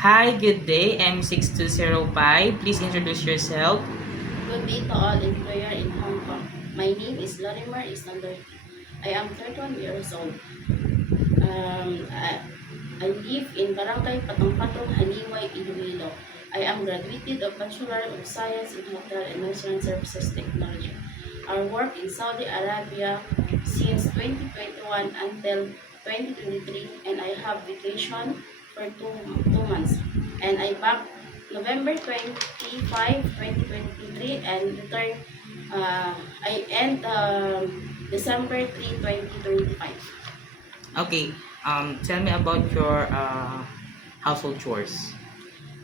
Hi, good day. M6205. Please introduce yourself. Good day to all employer in Hong Kong. My name is Lorimer Islandor. I am 31 years old. I live in Barangay Patong-Patong, Haniway, Iloilo. I am graduated of Bachelor of Science in Hotel and Restaurant Services Technology. I work in Saudi Arabia since 2021 until 2023, and I have vacation for two months. And I back November 25, 2023, and return I end December 3, 2025. Okay. Tell me about your household chores.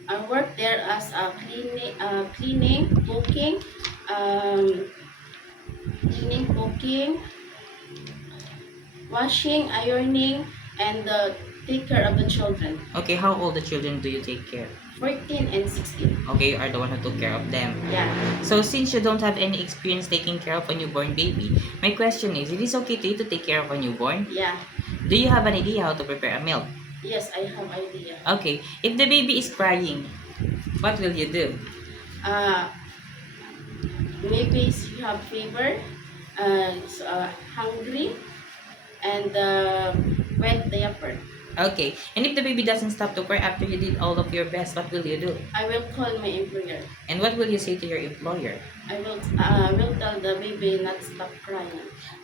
I work there as a um, cleaning, cooking, washing, ironing, and take care of the children. Okay, how old the children do you take care? 14 and 16. Okay, you are the one who took care of them. Yeah. So since you don't have any experience taking care of a newborn baby, my question is, it is okay to you to take care of a newborn? Yeah. Do you have an idea how to prepare a milk? Yes, I have idea. Okay, if the baby is crying, what will you do? Uh, Maybe you have fever, hungry, and wet diaper. Okay, and if the baby doesn't stop to cry after you did all of your best, what will you do? I will call my employer. And what will you say to your employer? I will tell the baby not stop crying.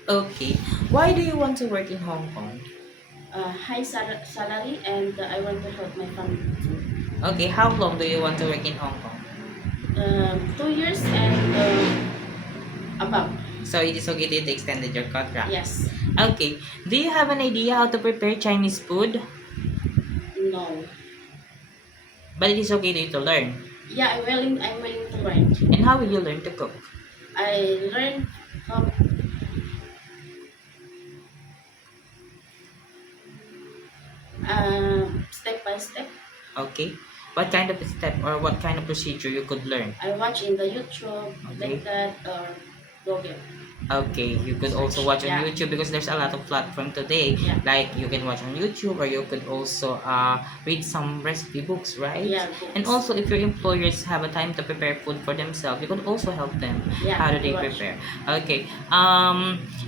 Okay, why do you want to work in Hong Kong? High salary, and I want to help my family too. Okay, how long do you want to work in Hong Kong? 2 years and above. So it is okay to you to extend your contract? Yes. Okay, do you have an idea how to prepare Chinese food? No. But it is okay to you to learn. Yeah, I'm willing to learn. And how will you learn to cook? I learned how step by step. Okay, what kind of step or what kind of procedure you could learn? I watch in the YouTube Okay. like that or Google. Okay, you could also watch on Yeah. YouTube because there's a lot of platform today. Yeah. Like you can watch on YouTube or you could also read some recipe books, right? Yeah. And also if your employers have a time to prepare food for themselves, you could also help them. Yeah, How do they I watch. prepare? Okay.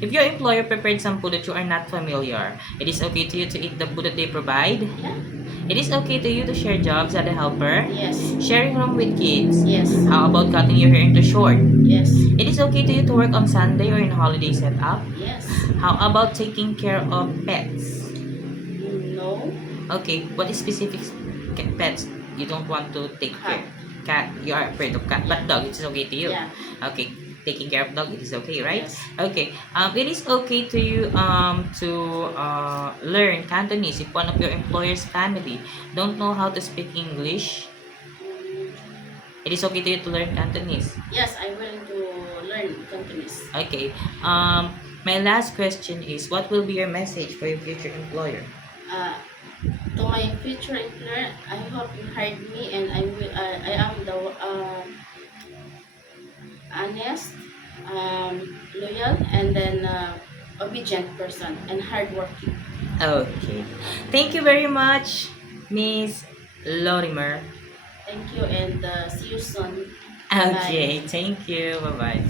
If your employer prepared some food that you are not familiar, it is okay to you to eat the food that they provide. Yeah. It is okay to you to share jobs as a helper. Yes. Sharing room with kids. Yes. How about cutting your hair into short? Yes. It is okay to you to work on Sunday or in holiday setup. Yes. How about taking care of pets? No. Okay, what is specific pets you don't want to take care? Cat, you are afraid of cat, but dog, it is okay to you. Yeah. Okay, taking care of dog, it is okay, right? Yes. Okay, it is okay to you to learn Cantonese if one of your employer's family don't know how to speak English. It is okay to you to learn Cantonese. Yes, I'm willing to learn Cantonese. Okay. My last question is, what will be your message for your future employer? Uh, to my future employer, I hope you hired me, and I am the honest, loyal, and then obedient person and hardworking. Okay. Thank you very much, Miss Lorimer. Thank you, and see you soon. Okay, thank you. Bye-bye.